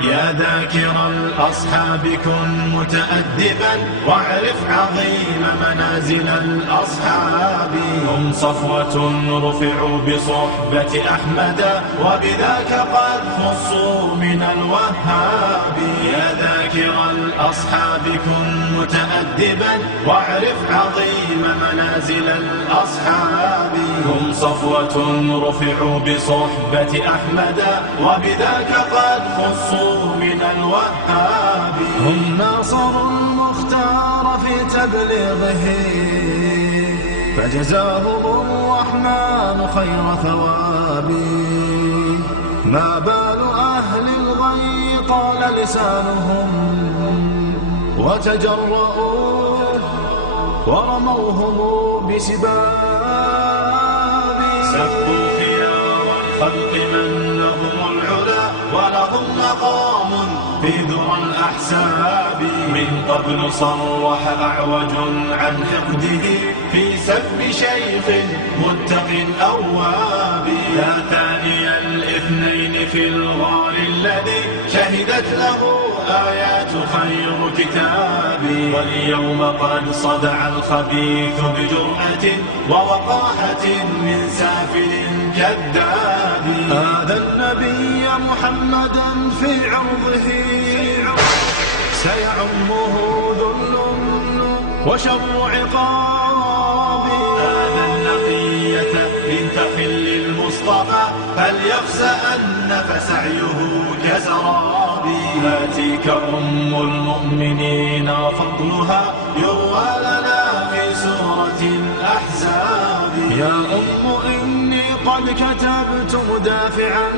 يا ذاكر الأصحاب كن متأدبا واعرف عظيم منازل الأصحاب. هم صفوة رفعوا بصحبة أحمد وبذاك قد خصوا من الوهاب. يا ذاكر الأصحاب كن متأدبا واعرف عظيم منازل الأصحاب. هم صفوة رفعوا بصحبة أحمد وبذاك قد خصوا من الوهاب. هم ناصروا المختار في تبليغه فجزاهم الرحمن خير ثواب. ما بال أهل الغي طال لسانهم وتجرؤوا ورموهم بسباب. سبوا خيار الخلق من لهم العلا ولهم مقام في ذرى الأحساب. من قبل صرح أعوج عن حقده في سب شيخ متق أواب. يا ثاني الاثنين في الغار الذي شهدت له آيات خير كتاب. واليوم قد صدع الخبيث بجرأة ووقاحة من سافل كذاب. هذا النبي محمدا في عرضه سيعمه ذل وشر عقاب. هذا النقية بنت خل المصطفى فليخسأن فسعيه كسراب. هاتيك أم المؤمنين فضلها يروى لنا في سورة الأحزاب. يا أم إني قد كتبت مدافعا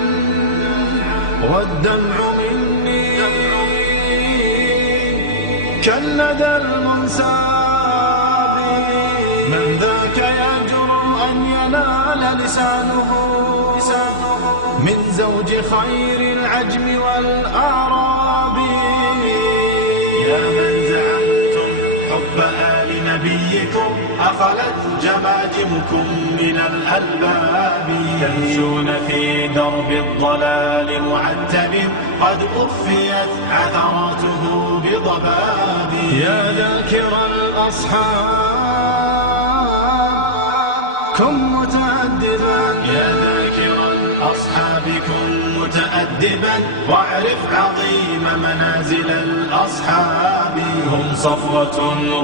والدمع مني كالندى المنساب. من ذاك يجرؤ أن ينال لسانه من زوج خير العجم والأعراب. يا من زعمتم حب آل نبيكم أخلت جماجمكم من الألباب. تمشون في درب الضلال معتب قد أخفيت عثراته بضباب. يا ذاكر الأصحاب كن متأدبا. يا ذاكر الأصحاب كن متأدبا واعرف عظيم منازل الأصحاب. هم صفوة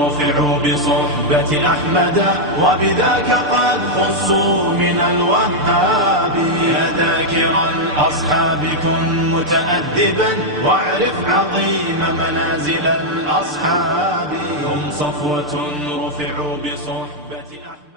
رفعوا بصحبة أحمد وبذاك قد خصوا من الوهاب. يا ذاكر الأصحاب كن متأدبا واعرف عظيم منازل الأصحاب. هم صفوة رفعوا بصحبة أحمد.